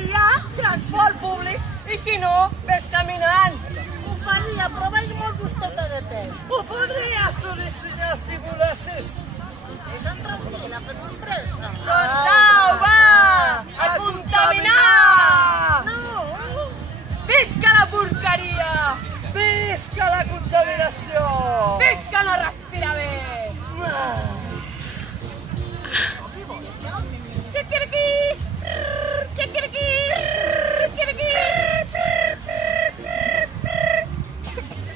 Hi ha transport públic i si no, ves caminant. Ho faria, però vaig molt justeta de temps. Ho podria solucionar si volessis. Deixa'm tranquil·la, que tinc pressa. Doncs au, va! A contaminar! No! Visca la porqueria! Visca la contaminació! Visca no respira bé! Quiquiriquí! Quiquiriquí! Quiquiriquí!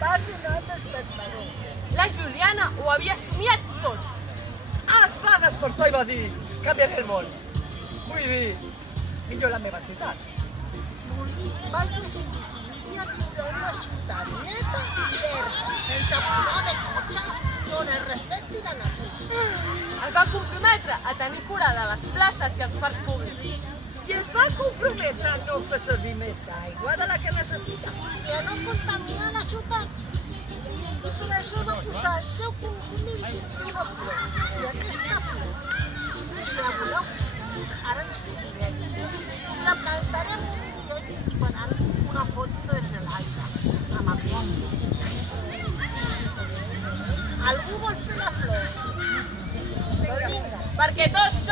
Vas donar d'espectador. La Juliana ho havia somiat tot. Es va despertar i va dir, canviaré el món. Vull dir, millor la meva ciutat. Vaig decidir que vivia a viure en una ciutat neta i verda, sense pudor de cotxes, on es respecti la natura. Es va comprometre a tenir cura de les places i els parcs públics. I es va comprometre a no fer servir més aigua de la que necessita. I a no contaminar la ciutat. I per això va posar el seu compromís una flor. I aquesta flor, si la voleu, ara ens seguirem. La plantarem un dia i faran una foto des de l'aire, amb avions. Algú vol fer la flor? Vinga. Perquè tots